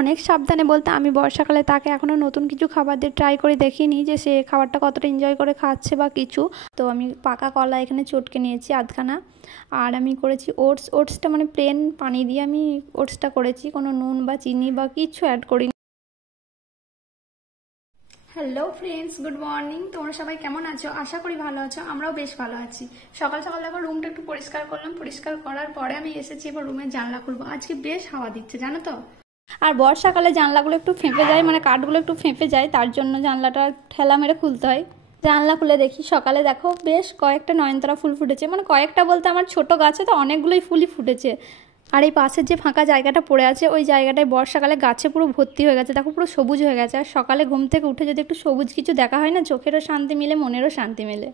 অনেক সাবধানে বলতে আমি বর্ষাকালে তাকে এখনও নতুন কিছু খাবার দিয়ে ট্রাই করে দেখিনি যে সে খাবারটা কতটা এনজয় করে খাচ্ছে বা কিছু। তো আমি পাকা কলা এখানে চটকে নিয়েছি আধখানা, আর আমি করেছি ওটসটা মানে প্লেন পানি দিয়ে আমি ওটসটা করেছি, কোনো নুন বা চিনি বা কিছু অ্যাড করিনি। Hello friends, good morning. তোমরা সবাই কেমন আছো? আশা করি ভালো আছো, আমরাও বেশ ভালো আছি। সকাল সকাল দেখো রুমটা একটু পরিষ্কার করলাম, পরিষ্কার করার পরে আমি এসেছি এবার রুমের জানলা খুলবো। আজকে বেশ হাওয়া দিচ্ছে জানো তো, আর বর্ষাকালে জানলাগুলো একটু ফেঁপে যায়, মানে কাঠগুলো একটু ফেঁপে যায়, তার জন্য জানলাটা ঠেলা মেরে খুলতে হয়। জানলা খুলে দেখি সকালে দেখো বেশ কয়েকটা নয়নতারা ফুল ফুটেছে, মানে কয়েকটা বলতে আমার ছোট গাছে তো অনেকগুলোই ফুলই ফুটেছে। আর এই পাশের যে ফাঁকা জায়গাটা পড়ে আছে ওই জায়গাটায় বর্ষাকালে গাছে পুরো ভর্তি হয়ে গেছে, দেখো পুরো সবুজ হয়ে গেছে। আর সকালে ঘুম থেকে উঠে যদি একটু সবুজ কিছু দেখা হয় না, চোখেরও শান্তি মিলে, মনেরও শান্তি মেলে।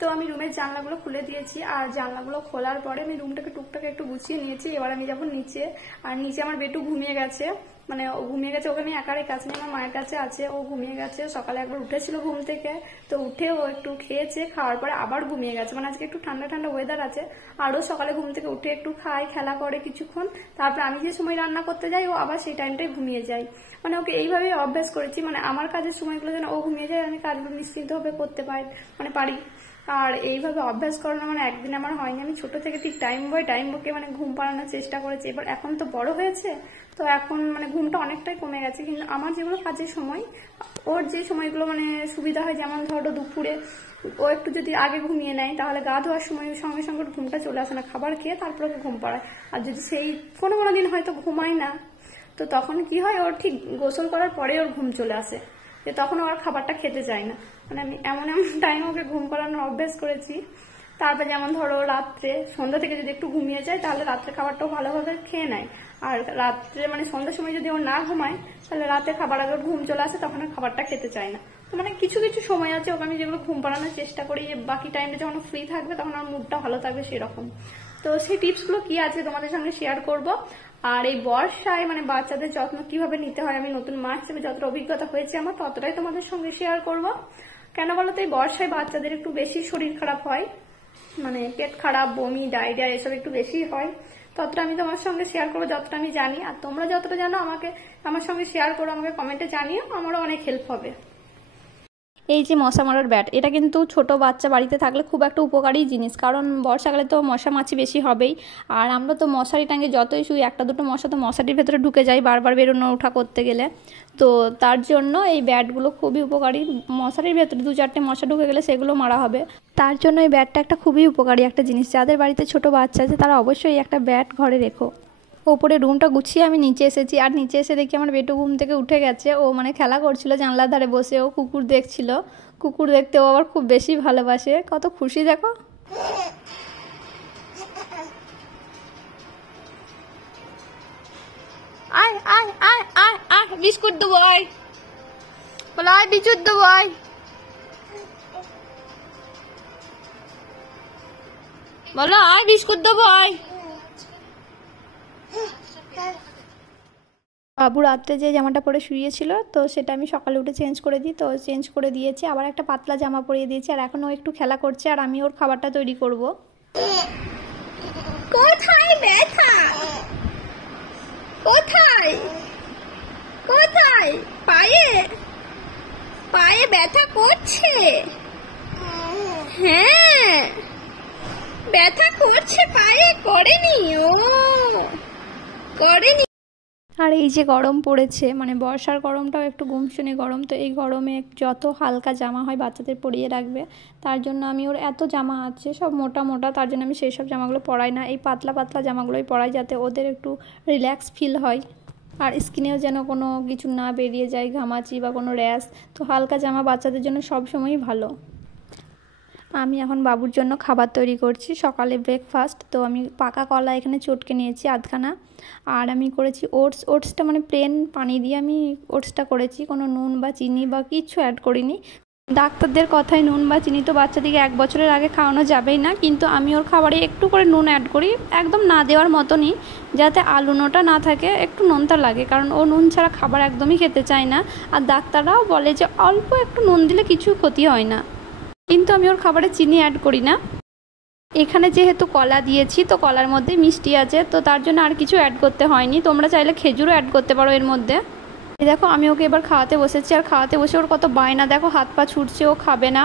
তো আমি রুমের জানলাগুলো খুলে দিয়েছি, আর জানলাগুলো খোলার পরে আমি রুমটাকে টুকটাক একটু গুছিয়ে নিয়েছি। এবার আমি যখন নিচে আমার বেটু ঘুমিয়ে গেছে, মানে ও ঘুমিয়ে গেছে, ওখানে একারই কাছে নেই, আমার মায়ের কাছে আছে। ও ঘুমিয়ে গেছে, সকালে একবার উঠেছিল ঘুম থেকে, তো উঠে ও একটু খেয়েছে, খাওয়ার পরে আবার ঘুমিয়ে গেছে। মানে আজকে একটু ঠান্ডা ঠান্ডা ওয়েদার আছে, আরও সকালে ঘুম থেকে উঠে একটু খায়, খেলা করে কিছুক্ষণ, তারপর আমি যে সময় রান্না করতে যাই ও আবার সেই টাইমটাই ঘুমিয়ে যায়। মানে ওকে এইভাবেই অভ্যাস করেছি, মানে আমার কাজের সময়গুলো যেন ও ঘুমিয়ে যায়, আমি কাজগুলো নিশ্চিন্তভাবে করতে পারি। আর এইভাবে অভ্যাস করানো মানে একদিন আমার হয়নি, আমি ছোট থেকে ঠিক টাইম বাই টাইম ওকে মানে ঘুম পাড়ানোর চেষ্টা করেছি। এবার এখন তো বড় হয়েছে, তো এখন মানে ঘুমটা অনেকটাই কমে গেছে, কিন্তু আমার যেগুলো কাজের সময় ওর যে সময়গুলো মানে সুবিধা হয়, যেমন ধরো দুপুরে ও একটু যদি আগে ঘুমিয়ে নেয় তাহলে গা ধোয়ার সময় সঙ্গে সঙ্গে ঘুমটা চলে আসে না, খাবার খেয়ে তারপর ওকে ঘুম পাড়ায়। আর যদি সেই কোনো দিন হয়তো ঘুমায় না, তো তখন কি হয়, ওর ঠিক গোসল করার পরে ওর ঘুম চলে আসে, যে তখন ওর খাবারটা খেতে চায় না। মানে আমি এমন টাইম ওকে ঘুম করানোর অভ্যাস করেছি। তারপর যেমন ধরো রাত্রে সন্ধ্যা থেকে যদি একটু ঘুমিয়ে যায় তাহলে রাত্রে খাবারটাও ভালোভাবে খেয়ে নেয়। আর রাত্রে মানে সন্ধ্যার সময় যদি ও না ঘুমায় তাহলে রাতে খাবার আগে ওর ঘুম চলে আসে, তখন আর খাবারটা খেতে চায় না। মানে কিছু কিছু সময় আছে ওকে আমি যেগুলো ঘুম পাড়ানোর চেষ্টা করি, যে বাকি টাইমটা যখন ফ্রি থাকবে তখন আমার মুডটা ভালো থাকবে সেরকম। তো সেই টিপসগুলো কি আছে তোমাদের সঙ্গে শেয়ার করব। আর এই বর্ষায় মানে বাচ্চাদের যত্ন কিভাবে নিতে হয়, আমি নতুন মা হিসেবে যতটা অভিজ্ঞতা হয়েছে আমার ততটাই তোমাদের সঙ্গে শেয়ার করব। কেন বলতো, এই বর্ষায় বাচ্চাদের একটু বেশি শরীর খারাপ হয়, মানে পেট খারাপ, বমি, ডায়রিয়া এসব একটু বেশি হয়। ততটা আমি তোমার সঙ্গে শেয়ার করবো যতটা আমি জানি, আর তোমরা যতটা জানো আমাকে আমার সঙ্গে শেয়ার করো, আমাকে কমেন্টে জানিও, আমারও অনেক হেল্প হবে। এই যে মশা মারার ব্যাট, এটা কিন্তু ছোট বাচ্চা বাড়িতে থাকলে খুব একটা উপকারী জিনিস, কারণ বর্ষাকালে তো মশা মাছি বেশি হবেই। আর আমরা তো মশারি টাঙিয়ে যতই শুই, একটা দুটো মশা তো মশারির ভেতরে ঢুকে যায় বারবার বেরোনো ওঠা করতে গেলে। তো তার জন্য এই ব্যাটগুলো খুবই উপকারী, মশারির ভেতরে দু চারটে মশা ঢুকে গেলে সেগুলো মারা হবে। তার জন্য এই ব্যাটটা একটা খুবই উপকারী একটা জিনিস, যাদের বাড়িতে ছোট বাচ্চা আছে তারা অবশ্যই একটা ব্যাট ঘরে রেখো। ওপরে রুমটা গুছিয়ে আমি নিচে এসেছি, আর নিচে এসে দেখি আমার বেটু ঘুম থেকে উঠে গেছে। ও মানে খেলা করছিল জানলার ধারে বসে, ও কুকুর দেখছিল। কুকুর দেখতে ও আবার খুব বেশি ভালোবাসে, কত খুশি দেখো। আয় আয় আয় আয় আয়, বিস্কুট দেবো, আয় বলো, আয় বিস্কুট দেবো, আয় বলো, আয় বিস্কুট দেবো, আয়। বাবু রাত্রে যে জামাটা পরে শুয়েছিল, তো সেটা আমি সকালে উঠে চেঞ্জ করে দিই, তো চেঞ্জ করে দিয়েছি, আবার একটা পাতলা জামা পরিয়ে দিয়েছি। আর এখন ও একটু খেলা করছে, আর আমি ওর খাবারটা তৈরি করব। কোথায় ব্যথা, কোথায় কোথায়, পায়ে পায়ে ব্যথা করছে? হ্যাঁ ব্যথা করছে পায়ে, করেনি ও, করেনি। আর এই যে গরম পড়েছে, মানে বর্ষার গরমটাও একটু গুমসুনি গরম, তো এই গরমে যত হালকা জামা হয় বাচ্চাদের পরিয়ে রাখবে। তার জন্য আমি ওর এত জামা আছে সব মোটা মোটা, তার জন্য আমি সেই সব জামাগুলো পরাই না, এই পাতলা পাতলা জামাগুলোই পরাই, যাতে ওদের একটু রিল্যাক্স ফিল হয়, আর স্কিনেও যেন কোনো কিছু না বেরিয়ে যায়, ঘামাচি বা কোনো র্যাশ। তো হালকা জামা বাচ্চাদের জন্য সবসময়ই ভালো। আমি এখন বাবুর জন্য খাবার তৈরি করছি, সকালে ব্রেকফাস্ট। তো আমি পাকা কলা এখানে চটকে নিয়েছি আধখানা, আর আমি করেছি ওটসটা মানে প্লেন পানি দিয়ে আমি ওটসটা করেছি, কোনো নুন বা চিনি বা কিছু অ্যাড করিনি। ডাক্তারদের কথায় নুন বা চিনি তো বাচ্চাদিকে 1 বছরের আগে খাওয়ানো যাবেই না, কিন্তু আমি ওর খাবারে একটু করে নুন অ্যাড করি, একদম না দেওয়ার মতনই, যাতে আলুনোটা না থাকে, একটু নোনতা লাগে, কারণ ও নুন ছাড়া খাবার একদমই খেতে চায় না। আর ডাক্তাররাও বলে যে অল্প একটু নুন দিলে কিছু ক্ষতি হয় না, কিন্তু আমি ওর খাবারে চিনি অ্যাড করি না। এখানে যেহেতু কলা দিয়েছি তো কলার মধ্যে মিষ্টি আছে, তো তার জন্য আর কিছু অ্যাড করতে হয়নি। তোমরা চাইলে খেজুরও অ্যাড করতে পারো এর মধ্যে। এই দেখো আমি ওকে এবার খাওয়াতে বসেছি, আর খাওয়াতে বসে ওর কত বায়না দেখো, হাত পা ছুটছে, ও খাবে না।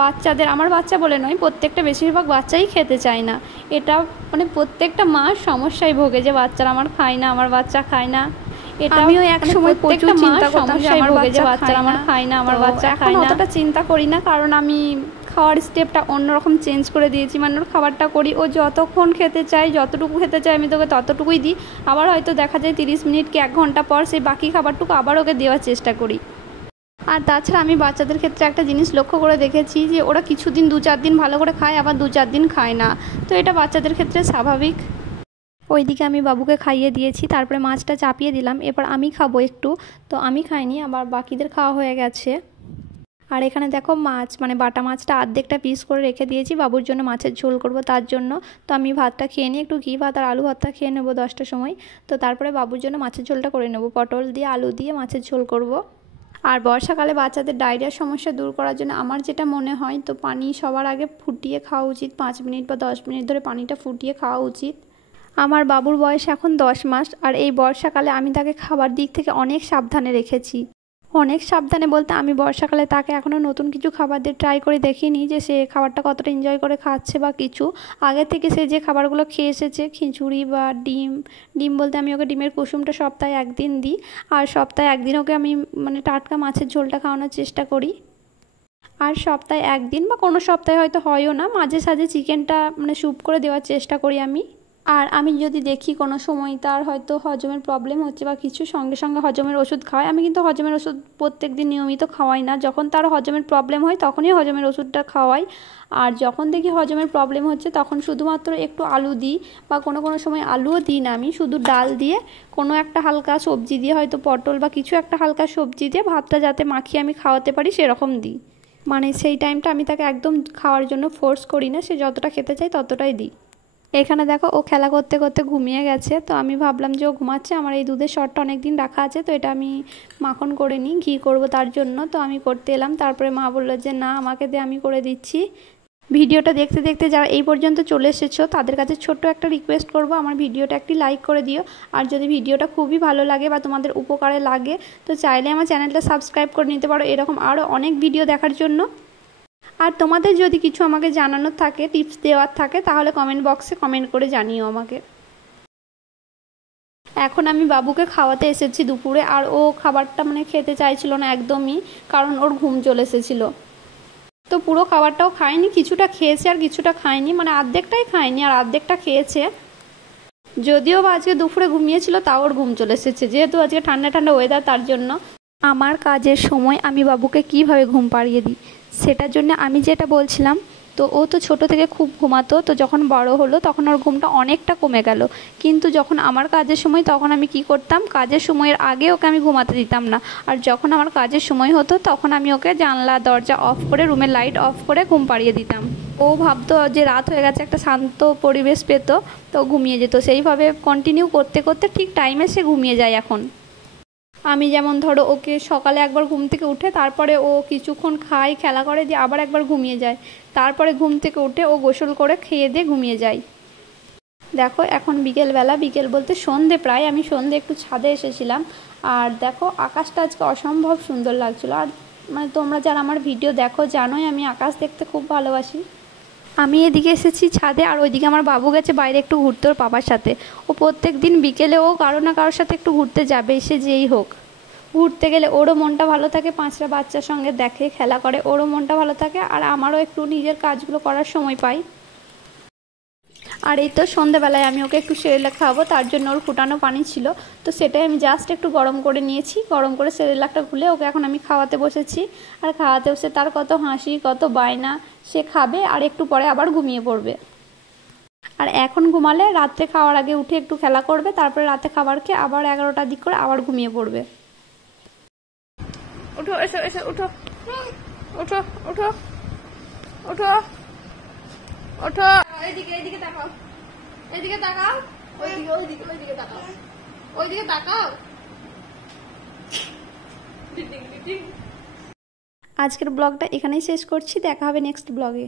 বাচ্চাদের, আমার বাচ্চা বলে নয়, প্রত্যেকটা বেশিরভাগ বাচ্চাই খেতে চায় না। এটা মানে প্রত্যেকটা মা সমস্যায় ভোগে যে বাচ্চারা আমার খায় না, আমার বাচ্চা খায় না। এটা আমিও এক সময় প্রচুর চিন্তা করতাম যে আমার বাচ্চারা আমার খায় না, আমার বাচ্চা খায় না। অতটা চিন্তা করি না, কারণ আমি খাওয়ার স্টেপটা অন্যরকম চেঞ্জ করে দিয়েছি। মানে ওর খাবারটা করি, ও যতক্ষণ খেতে চায়, যতটুকু খেতে চায় আমি তোকে ততটুকুই দিই। আবার হয়তো দেখা যায় 30 মিনিট কি 1 ঘন্টা পর সেই বাকি খাবারটুকু আবার ওকে দেওয়ার চেষ্টা করি। আর তাছাড়া আমি বাচ্চাদের ক্ষেত্রে একটা জিনিস লক্ষ্য করে দেখেছি যে ওরা কিছুদিন 2-4 দিন ভালো করে খায়, আবার 2-4 দিন খায় না। তো এটা বাচ্চাদের ক্ষেত্রে স্বাভাবিক। ওইদিকে আমি বাবুকে খাইয়ে দিয়েছি, তারপরে মাছটা চাপিয়ে দিলাম। এরপর আমি খাবো একটু, তো আমি খাইনি, আবার বাকিদের খাওয়া হয়ে গেছে। আর এখানে দেখো মাছ, মানে বাটা মাছটা অর্ধেকটা পিস করে রেখে দিয়েছি বাবুর জন্য, মাছের ঝোল করব তার জন্য। তো আমি ভাতটা খেয়ে নিই, একটু ঘি ভাত আর আলু ভাতটা খেয়ে নেবো 10টার সময়। তো তারপরে বাবুর জন্য মাছের ঝোলটা করে নেবো, পটল দিয়ে আলু দিয়ে মাছের ঝোল করব। আর বর্ষাকালে বাচ্চাদের ডায়রিয়ার সমস্যা দূর করার জন্য আমার যেটা মনে হয়, তো পানি সবার আগে ফুটিয়ে খাওয়া উচিত। 5 মিনিট বা 10 মিনিট ধরে পানিটা ফুটিয়ে খাওয়া উচিত। আমার বাবুর বয়স এখন 10 মাস, আর এই বর্ষাকালে আমি তাকে খাবার দিক থেকে অনেক সাবধানে রেখেছি। অনেক সাবধানে বলতে আমি বর্ষাকালে তাকে এখনও নতুন কিছু খাবার দিয়ে ট্রাই করে দেখিনি যে সে খাবারটা কতটা এনজয় করে খাচ্ছে বা কিছু। আগে থেকে সে যে খাবারগুলো খেয়ে এসেছে, খিচুড়ি বা ডিম বলতে আমি ওকে ডিমের কুসুমটা সপ্তাহে 1 দিন দিই, আর সপ্তাহে 1 দিন ওকে আমি মানে টাটকা মাছের ঝোলটা খাওয়ানোর চেষ্টা করি। আর সপ্তাহে 1 দিন বা কোনো সপ্তাহে হয়তো হয়ও না, মাঝে সাঝে চিকেনটা মানে স্যুপ করে দেওয়ার চেষ্টা করি আমি। আর আমি যদি দেখি কোনো সময় তার হয়তো হজমের প্রবলেম হচ্ছে বা কিছু, সঙ্গে সঙ্গে হজমের ওষুধ খাওয়াই। আমি কিন্তু হজমের ওষুধ প্রত্যেক দিন নিয়মিত খাওয়াই না, যখন তার হজমের প্রবলেম হয় তখনই হজমের ওষুধটা খাওয়াই। আর যখন দেখি হজমের প্রবলেম হচ্ছে তখন শুধুমাত্র একটু আলু দিই, বা কোনো কোনো সময় আলুও দিই না, আমি শুধু ডাল দিয়ে কোনো একটা হালকা সবজি দিয়ে, হয়তো পটল বা কিছু একটা হালকা সবজি দিয়ে ভাতটা যাতে মাখিয়ে আমি খাওয়াতে পারি সেরকম দিই। মানে সেই টাইমটা আমি তাকে একদম খাওয়ার জন্য ফোর্স করি না, সে যতটা খেতে চায় ততটাই দিই। এখানে দেখো ও খেলা করতে করতে ঘুমিয়ে গেছে, তো আমি ভাবলাম যে ও ঘুমাচ্ছে, আমার এই দুধের শটটা অনেক দিন রাখা আছে, তো এটা আমি মাখন করে নিই, ঘি করব তার জন্য। তো আমি করতে এলাম, তারপরে মা বললো যে না আমাকে দে, আমি করে দিচ্ছি। ভিডিওটা দেখতে দেখতে যারা এই পর্যন্ত চলে এসেছো তাদের কাছে ছোট্ট একটা রিকোয়েস্ট করব, আমার ভিডিওটা একটি লাইক করে দিও। আর যদি ভিডিওটা খুবই ভালো লাগে বা তোমাদের উপকারে লাগে, তো চাইলে আমার চ্যানেলটা সাবস্ক্রাইব করে নিতে পারো এরকম আরও অনেক ভিডিও দেখার জন্য। আর তোমাদের যদি কিছু আমাকে জানানোর থাকে, টিপস দেওয়ার থাকে, তাহলে কমেন্ট বক্সে কমেন্ট করে জানিও আমাকে। এখন আমি বাবুকে খাওয়াতে এসেছি দুপুরে, আর ও খাবারটা মানে খেতে চাইছিল না একদমই, কারণ ওর ঘুম চলে এসেছিলো। তো পুরো খাবারটাও খায়নি, কিছুটা খেয়েছে আর কিছুটা খায়নি, মানে অর্ধেকটাই খায়নি আর অর্ধেকটা খেয়েছে। যদিও বা আজকে দুপুরে ঘুমিয়েছিল, তাও ওর ঘুম চলে এসেছে, যেহেতু আজকে ঠান্ডা ঠান্ডা ওয়েদার তার জন্য। আমার কাজের সময় আমি বাবুকে কিভাবে ঘুম পাড়িয়ে দিই সেটার জন্য আমি যেটা বলছিলাম, তো ও তো ছোট থেকে খুব ঘুমাতো, তো যখন বড় হলো তখন ওর ঘুমটা অনেকটা কমে গেল। কিন্তু যখন আমার কাজের সময়, তখন আমি কি করতাম, কাজের সময়ের আগে ওকে আমি ঘুমাতে দিতাম না। আর যখন আমার কাজের সময় হতো তখন আমি ওকে জানলা দরজা অফ করে, রুমের লাইট অফ করে ঘুম পাড়িয়ে দিতাম। ও ভাবতো যে রাত হয়ে গেছে, একটা শান্ত পরিবেশ পেত, তো ঘুমিয়ে যেত। সেইভাবে কন্টিনিউ করতে করতে ঠিক টাইমে সে ঘুমিয়ে যায় এখন। আমি যেমন ধরো ওকে সকালে একবার ঘুম থেকে উঠে তারপরে ও কিছুক্ষণ খায়, খেলা করে, দিয়ে আবার একবার ঘুমিয়ে যায়, তারপরে ঘুম থেকে উঠে ও গোসল করে খেয়ে দিয়ে ঘুমিয়ে যায়। দেখো এখন বিকেলবেলা, বিকেল বলতে সন্ধে প্রায়, আমি সন্ধে একটু ছাদে এসেছিলাম। আর দেখো আকাশটা আজকে অসম্ভব সুন্দর লাগছিলো। আর মানে তোমরা যারা আমার ভিডিও দেখো জানোই আমি আকাশ দেখতে খুব ভালোবাসি। আমি এদিকে এসেছি ছাদে, আর ওইদিকে আমার বাবু গেছে বাইরে একটু ঘুরতে ওর বাবার সাথে। ও প্রত্যেক দিন বিকেলে ও কারো না কারোর সাথে একটু ঘুরতে যাবে, সে যেই হোক। ঘুরতে গেলে ওরও মনটা ভালো থাকে, 5টা বাচ্চার সঙ্গে দেখে খেলা করে, ওরও মনটা ভালো থাকে, আর আমারও একটু নিজের কাজগুলো করার সময় পাই। আর এই তো সন্ধ্যাবেলায় আমি ওকে একটু সেরেলাক খাওয়াবো, তার জন্য ওর ফুটানো পানি ছিল, তো সেটাই আমি জাস্ট একটু গরম করে নিয়েছি। গরম করে সেরেলাকটা ঘুলে ওকে এখন আমি খাওয়াতে বসেছি। আর খাওয়াতে বসে তার কত হাসি, কত বায়না, সে খাবে আর একটু পরে আবার ঘুমিয়ে পড়বে। আর এখন ঘুমালে রাত্রে খাওয়ার আগে উঠে একটু খেলা করবে, তারপরে রাতে খাবার খেয়ে আবার 11টার দিক করে আবার ঘুমিয়ে পড়বে। উঠো, এসো এসো, উঠো উঠো উঠো উঠো ওঠো, এইদিকে এইদিকে তাকাও, এইদিকে তাকাও, ওইদিকে ওইদিকে ওইদিকে তাকাও, ওইদিকে তাকাও। আজকের ব্লগটা এখানেই শেষ করছি, দেখা হবে নেক্সট ব্লগে।